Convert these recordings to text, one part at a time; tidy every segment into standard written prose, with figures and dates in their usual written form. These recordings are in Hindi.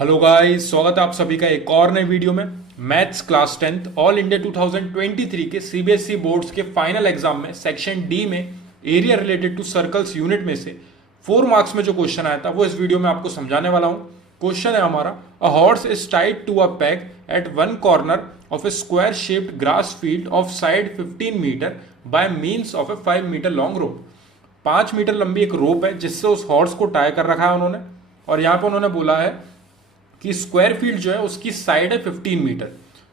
हेलो गाइस, स्वागत है आप सभी का एक और नए वीडियो में। Maths class 10th all India 2023 के सीबीएसई बोर्ड्स के फाइनल एग्जाम में सेक्शन डी में area related to circles unit में से 4 मार्क्स में जो क्वेश्चन आया था वो इस वीडियो में आपको समझाने वाला हूं। क्वेश्चन है हमारा, a horse is tied to a peg at one corner of a square shaped grass field of side 15 metre by means of a 5 metre long rope. 5 metre लंबी एक रोप है जिससे उस हॉर्स को टाई कर रखा है उन्होंने, और यहां पर उन्होंने बोला है कि स्क्वायर फील्ड जो है उसकी साइड है 15 मीटर।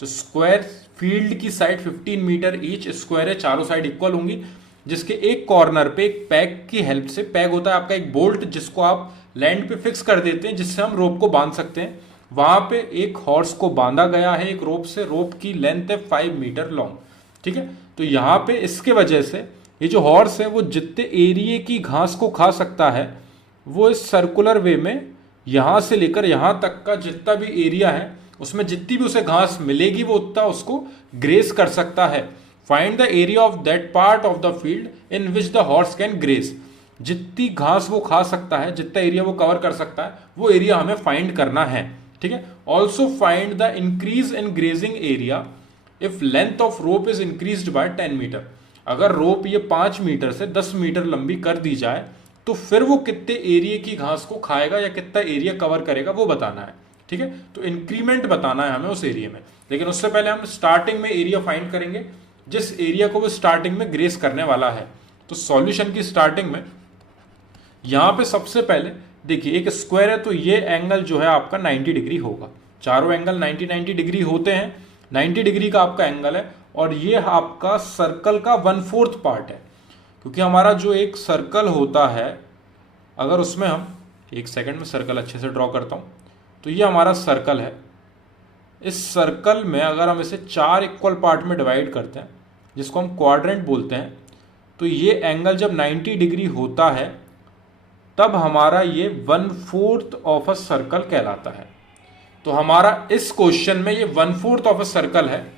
तो स्क्वायर फील्ड की साइड 15 मीटर ईच स्क्वायर है, चारों साइड इक्वल होंगी, जिसके एक कॉर्नर पे एक पैग की हेल्प से, पैग होता है आपका एक बोल्ट जिसको आप लैंड पे फिक्स कर देते हैं जिससे हम रोप को बांध सकते हैं, वहां पे एक हॉर्स को बांधा गया है एक रोप से। रोप की लेंथ है 5 मीटर लॉन्ग। ठीक है, तो यहाँ पे इसके वजह से ये जो हॉर्स है वो जितने एरिया की घास को खा सकता है वो इस सर्कुलर वे में यहां से लेकर यहां तक का जितना भी एरिया है उसमें जितनी भी उसे घास मिलेगी वो उतना उसको ग्रेस कर सकता है। Find the area of that part of the field in which the horse can grace. जितनी घास वो खा सकता है, जितना एरिया वो कवर कर सकता है, वो एरिया हमें फाइंड करना है। ठीक है, also find the increase in grazing area if length of rope is increased by 10 metre. अगर रोप ये 5 मीटर से 10 मीटर लंबी कर दी जाए तो फिर वो कितने एरिया की घास को खाएगा या कितना एरिया कवर करेगा वो बताना है। ठीक है, तो इंक्रीमेंट बताना है हमें उस एरिया में। लेकिन उससे पहले हम स्टार्टिंग में एरिया फाइंड करेंगे जिस एरिया को वो स्टार्टिंग में ग्रेस करने वाला है। तो सॉल्यूशन की स्टार्टिंग में यहां पे सबसे पहले देखिए, एक स्क्वायर है तो ये एंगल जो है आपका 90 डिग्री होगा। चारों एंगल 90 डिग्री होते हैं। 90 डिग्री का आपका एंगल है और ये आपका सर्कल का 1/4 पार्ट है, क्योंकि हमारा जो एक सर्कल होता है, अगर उसमें हम एक सेकंड में सर्कल अच्छे से ड्रॉ करता हूं, तो ये हमारा सर्कल है। इस सर्कल में अगर हम इसे 4 इक्वल पार्ट में डिवाइड करते हैं जिसको हम क्वाड्रेंट बोलते हैं, तो ये एंगल जब 90 डिग्री होता है तब हमारा ये 1/4 ऑफ अ सर्कल कहलाता है। तो हमारा इस क्वेश्चन में ये 1/4 ऑफ अ सर्कल है,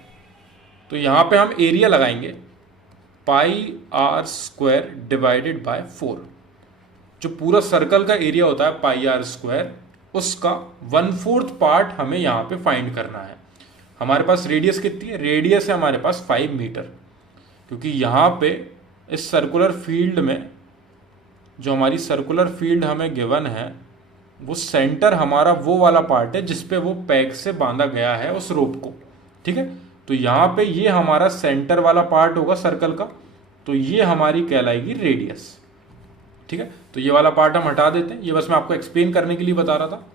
तो यहां पे हम एरिया लगाएंगे पाई आर स्क्वायर डिवाइडेड बाय 4। जो पूरा सर्कल का एरिया होता है पाई आर स्क्वायर, उसका 1/4 पार्ट हमें यहां पे फाइंड करना है। हमारे पास रेडियस कितनी है? रेडियस है हमारे पास 5 मीटर, क्योंकि यहां पे इस सर्कुलर फील्ड में जो हमारी सर्कुलर फील्ड हमें गिवन है वो सेंटर हमारा वो वाला पार्ट है जिसपे वो पैग से बांधा गया है उस रोप को। ठीक है, तो यहां पे ये हमारा सेंटर वाला पार्ट होगा सर्कल का, तो ये हमारी कहलाएगी रेडियस। ठीक है, तो ये वाला पार्ट हम हटा देते हैं, ये बस मैं आपको एक्सप्लेन करने के लिए बता रहा था।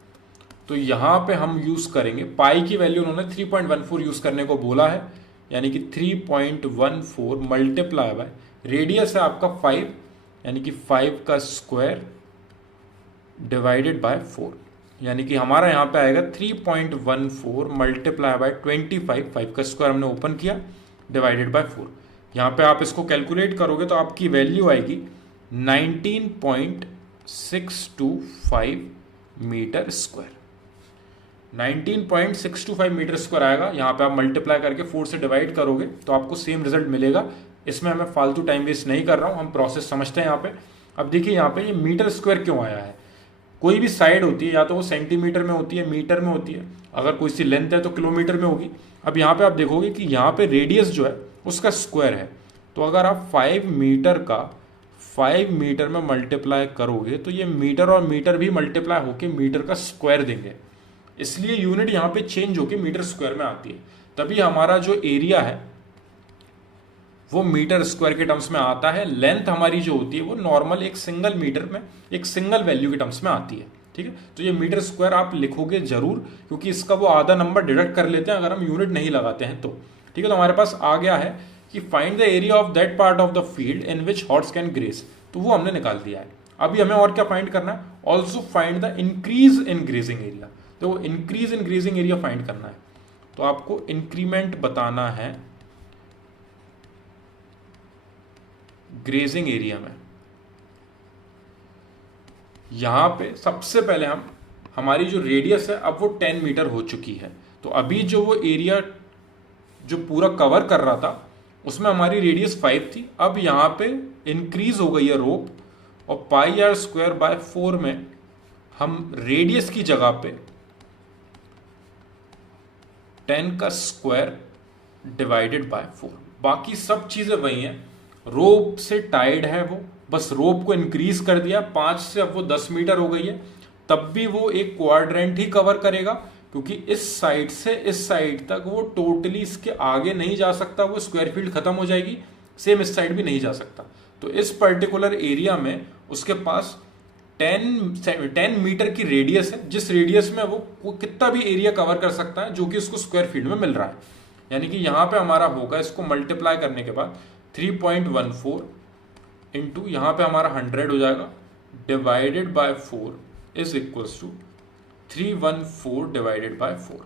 तो यहां पे हम यूज करेंगे पाई की वैल्यू उन्होंने 3.14 यूज करने को बोला है, यानी कि 3.14 मल्टीप्लाई बाय रेडियस है आपका 5, यानी कि 5 का स्क्वायर डिवाइडेड बाय 4, यानी कि हमारा यहां पे आएगा 3.14 मल्टीप्लाई बाय 25, 5 का स्क्वायर हमने ओपन किया, डिवाइडेड बाय 4। यहां पे आप इसको कैलकुलेट करोगे तो आपकी वैल्यू आएगी 19.625 मीटर स्क्वायर। 19.625 मीटर स्क्वायर आएगा। यहां पे आप मल्टीप्लाई करके 4 से डिवाइड करोगे तो आपको सेम रिजल्ट मिलेगा। इसमें हमें फालतू टाइम वेस्ट नहीं कर रहा हूं, हम प्रोसेस समझते हैं यहाँ पे। अब देखिए यहाँ पे ये मीटर स्क्वायर क्यों आया है। कोई भी साइड होती है या तो वो सेंटीमीटर में होती है, मीटर में होती है, अगर कोई सी लेंथ है तो किलोमीटर में होगी। अब यहाँ पे आप देखोगे कि यहाँ पे रेडियस जो है उसका स्क्वायर है, तो अगर आप 5 मीटर का 5 मीटर में मल्टीप्लाई करोगे तो ये मीटर और मीटर भी मल्टीप्लाई होके मीटर का स्क्वायर देंगे, इसलिए यूनिट यहाँ पे चेंज होके मीटर स्क्वायर में आती है। तभी हमारा जो एरिया है वो मीटर स्क्वायर के टर्म्स में आता है। लेंथ हमारी जो होती है वो नॉर्मल एक सिंगल मीटर में एक सिंगल वैल्यू के टर्म्स में आती है। ठीक है, तो ये मीटर स्क्वायर आप लिखोगे जरूर, क्योंकि इसका वो आधा नंबर डिडक्ट कर लेते हैं अगर हम यूनिट नहीं लगाते हैं तो। ठीक है, तो हमारे पास आ गया है कि find the area of that part of the field in which horse can grace, तो वो हमने निकाल दिया है। अभी हमें और क्या फाइंड करना है? Also find the increase in grazing area. तो increase in grazing area find करना है, तो आपको इंक्रीमेंट बताना है ग्रेजिंग एरिया में। यहां पे सबसे पहले हम हमारी जो रेडियस है अब वो 10 मीटर हो चुकी है, तो अभी जो वो एरिया जो पूरा कवर कर रहा था उसमें हमारी रेडियस 5 थी। अब यहां पे इंक्रीज हो गई है रोप, और पाई आर स्क्वायर बाय 4 में हम रेडियस की जगह पे 10 का स्क्वायर डिवाइडेड बाय 4। बाकी सब चीजें वही हैं। रोप से टाइड है वो, बस रोप को इंक्रीज कर दिया 5 से, अब वो 10 मीटर हो गई है। तब भी वो एक क्वाड्रेंट ही कवर करेगा, क्योंकि इस साइड से इस साइड तक वो टोटली इसके आगे नहीं जा सकता, वो स्क्वायर फील्ड खत्म हो जाएगी। सेम इस साइड भी नहीं जा सकता। तो इस पर्टिकुलर एरिया में उसके पास 10 मीटर की रेडियस है, जिस रेडियस में वो कितना भी एरिया कवर कर सकता है जो कि उसको स्क्वायर फील्ड में मिल रहा है। यानी कि यहां पे हमारा होगा, इसको मल्टीप्लाई करने के बाद 3.14 इंटू यहाँ पे हमारा 100 हो जाएगा, divided by 4 is equals to 314 divided by 4।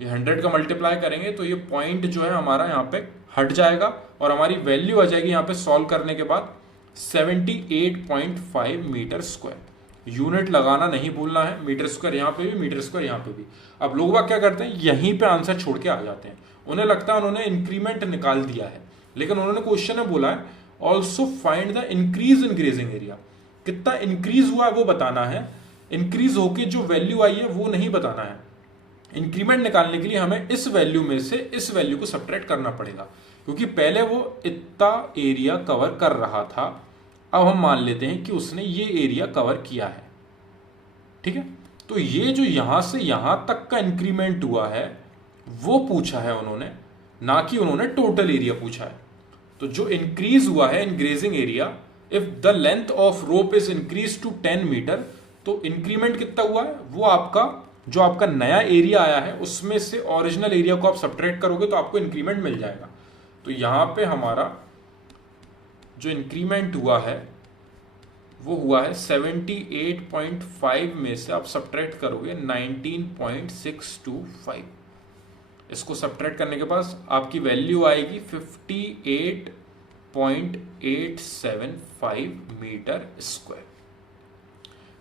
ये 100 का मल्टीप्लाई करेंगे तो ये पॉइंट जो है हमारा यहाँ पे हट जाएगा और हमारी वैल्यू आ जाएगी यहाँ पे सॉल्व करने के बाद 78.5 मीटर स्क्वायर। यूनिट लगाना नहीं भूलना है, मीटर स्क्वायर यहाँ पे भी, मीटर स्क्वायर यहाँ पे भी। अब लोग बाग क्या करते हैं, यहीं पे आंसर छोड़ के आ जाते हैं। उन्हें लगता है उन्होंने इंक्रीमेंट निकाल दिया है, लेकिन उन्होंने क्वेश्चन में बोला है also find the increase in grazing area. कितना इंक्रीज हुआ है वो बताना है, इंक्रीज होके जो वैल्यू आई है वो नहीं बताना है। इंक्रीमेंट निकालने के लिए हमें इस वैल्यू में से इस वैल्यू को सब्ट्रैक्ट करना पड़ेगा, क्योंकि पहले वो इतना एरिया कवर कर रहा था। अब हम मान लेते हैं कि उसने ये एरिया कवर किया है, ठीक है। तो ये जो यहां से यहां तक का इंक्रीमेंट हुआ है वो पूछा है उन्होंने, ना कि उन्होंने टोटल एरिया पूछा है। तो जो इंक्रीज हुआ है in grazing area, if the length of rope is increase to 10 metre, तो इंक्रीमेंट कितना हुआ है वो आपका जो आपका नया एरिया आया है उसमें से ओरिजिनल एरिया को आप सब्ट्रैक्ट करोगे तो आपको इंक्रीमेंट मिल जाएगा। तो यहां पे हमारा जो इंक्रीमेंट हुआ है वो हुआ है 78.5 में से आप सब्ट्रैक्ट करोगे 19.625। इसको सब्ट्रैक्ट करने के बाद आपकी वैल्यू आएगी 58.875 मीटर स्क्वायर।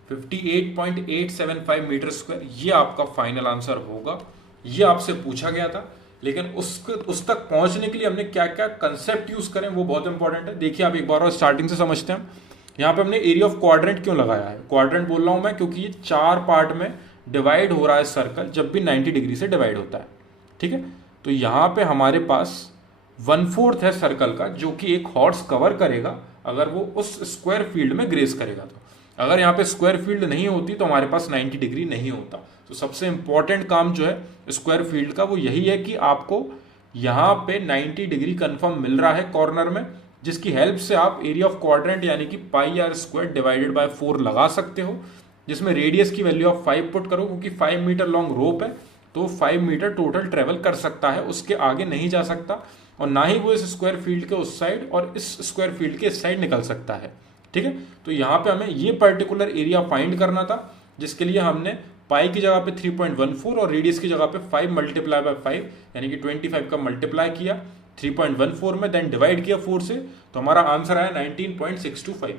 58.875 मीटर स्क्वायर ये आपका फाइनल आंसर होगा। ये आपसे पूछा गया था, लेकिन उस तक पहुंचने के लिए हमने क्या क्या कंसेप्ट यूज करें वो बहुत इंपॉर्टेंट है। देखिए आप एक बार और स्टार्टिंग से समझते हैं। यहाँ पे हमने एरिया ऑफ क्वाड्रेंट क्यों लगाया है, क्वाड्रेंट बोल रहा हूं मैं क्योंकि ये 4 पार्ट में डिवाइड हो रहा है सर्कल, जब भी 90 डिग्री से डिवाइड होता है, ठीक है। तो यहाँ पे हमारे पास 1/4 है सर्कल का, जो कि एक हॉर्स कवर करेगा अगर वो उस स्क्वायर फील्ड में ग्रेस करेगा। तो अगर यहाँ पे स्क्वायर फील्ड नहीं होती तो हमारे पास 90 डिग्री नहीं होता। तो सबसे इंपॉर्टेंट काम जो है स्क्वायर फील्ड का वो यही है कि आपको यहाँ पे 90 डिग्री कंफर्म मिल रहा है कॉर्नर में, जिसकी हेल्प से आप एरिया ऑफ क्वाड्रेंट यानी कि पाई आर स्क्वायर डिवाइडेड बाय 4 लगा सकते हो, जिसमें रेडियस की वैल्यू ऑफ 5 पुट करो, क्योंकि 5 मीटर लॉन्ग रोप है तो 5 मीटर टोटल ट्रेवल कर सकता है, उसके आगे नहीं जा सकता, और ना ही वो इस स्क्वायर फील्ड के उस साइड और इस स्क्वायर फील्ड के इस साइड निकल सकता है, ठीक है। तो यहाँ पे हमें ये पर्टिकुलर एरिया फाइंड करना था, जिसके लिए हमने पाई की जगह पे 3.14 और रेडियस की जगह पे 5 मल्टीप्लाई बाय 5 यानी कि 25 का मल्टीप्लाई किया 3.14 में, देन डिवाइड किया 4 से, तो हमारा आंसर आया 19.625।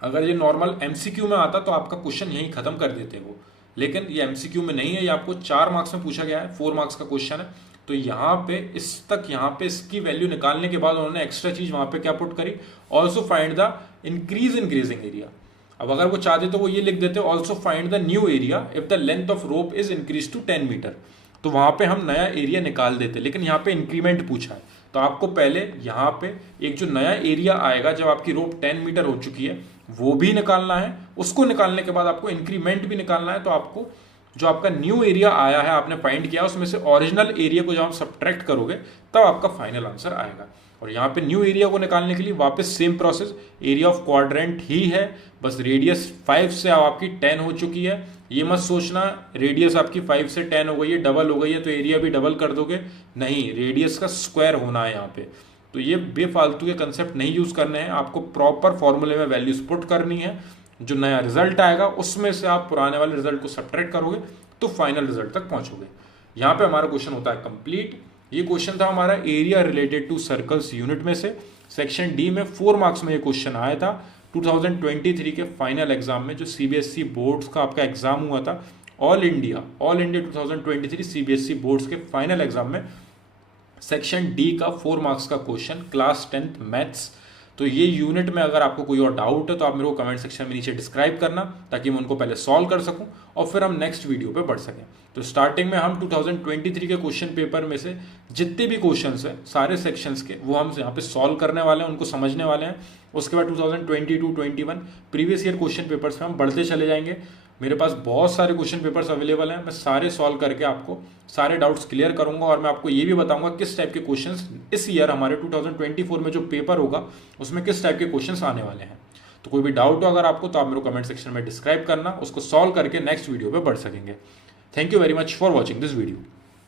अगर ये नॉर्मल एमसीक्यू में आता तो आपका क्वेश्चन यहीं खत्म कर देते वो, लेकिन ये एमसीक्यू में नहीं है, ये आपको 4 मार्क्स में पूछा गया है, 4 मार्क्स का क्वेश्चन है। तो यहाँ पे इस तक यहाँ पे इसकी वैल्यू निकालने के बाद उन्होंने एक्स्ट्रा चीज वहां पे क्या पुट करी, also find the increase in grazing area. अब अगर वो चाहते तो वो ये लिख देते also find the new area if the length of rope is increase to 10 metre, तो वहां पे हम नया एरिया निकाल देते, लेकिन यहाँ पे इंक्रीमेंट पूछा है। तो आपको पहले यहाँ पे एक जो नया एरिया आएगा जब आपकी रोप 10 मीटर हो चुकी है वो भी निकालना है, उसको निकालने के बाद आपको इंक्रीमेंट भी निकालना है। तो आपको जो आपका न्यू एरिया आया है आपने फाइंड किया, उसमें से ओरिजिनल एरिया को जब आप सब्ट्रैक्ट करोगे तब आपका फाइनल आंसर आएगा। और यहाँ पे न्यू एरिया को निकालने के लिए वापस same process, area of quadrant ही है, बस रेडियस 5 से अब आपकी 10 हो चुकी है। ये मत सोचना रेडियस आपकी 5 से 10 हो गई है, डबल हो गई है तो एरिया भी डबल कर दोगे, नहीं, रेडियस का स्क्वायर होना है यहाँ पे। तो ये बेफालतू के कंसेप्ट नहीं यूज करने हैं, आपको प्रॉपर फॉर्मूले में वैल्यूज पुट करनी है। जो नया रिजल्ट आएगा उसमें से आप पुराने वाले रिजल्ट को सब्ट्रैक्ट करोगे तो फाइनल रिजल्ट तक पहुंचोगे। यहाँ पे हमारा क्वेश्चन होता है कंप्लीट। ये क्वेश्चन था हमारा area related to circles unit में से, सेक्शन डी में 4 मार्क्स में ये क्वेश्चन आया था 2023 के फाइनल एग्जाम में, जो सीबीएसई बोर्ड्स का आपका एग्जाम हुआ था, ऑल इंडिया 2023 सीबीएसई बोर्ड्स के फाइनल एग्जाम में सेक्शन डी का 4 मार्क्स का क्वेश्चन, क्लास 10th मैथ्स। तो ये यूनिट में अगर आपको कोई और डाउट है तो आप मेरे को कमेंट सेक्शन में नीचे डिस्क्राइब करना, ताकि मैं उनको पहले सॉल्व कर सकूं और फिर हम नेक्स्ट वीडियो पे बढ़ सकें। तो स्टार्टिंग में हम 2023 के क्वेश्चन पेपर में से जितने भी क्वेश्चंस हैं सारे सेक्शंस के, वो हम यहाँ पे सॉल्व करने वाले हैं, उनको समझने वाले हैं। उसके बाद 2022-21 प्रीवियस ईयर क्वेश्चन पेपर्स में हम बढ़ते चले जाएंगे। मेरे पास बहुत सारे क्वेश्चन पेपर्स अवेलेबल हैं, मैं सारे सॉल्व करके आपको सारे डाउट्स क्लियर करूंगा, और मैं आपको ये भी बताऊंगा किस टाइप के क्वेश्चंस इस ईयर हमारे 2024 में जो पेपर होगा उसमें किस टाइप के क्वेश्चंस आने वाले हैं। तो कोई भी डाउट हो अगर आपको, तो आप मेरे को कमेंट सेक्शन में डिस्क्राइब करना, उसको सॉल्व करके नेक्स्ट वीडियो पे बढ़ सकेंगे। Thank you very much for watching this video.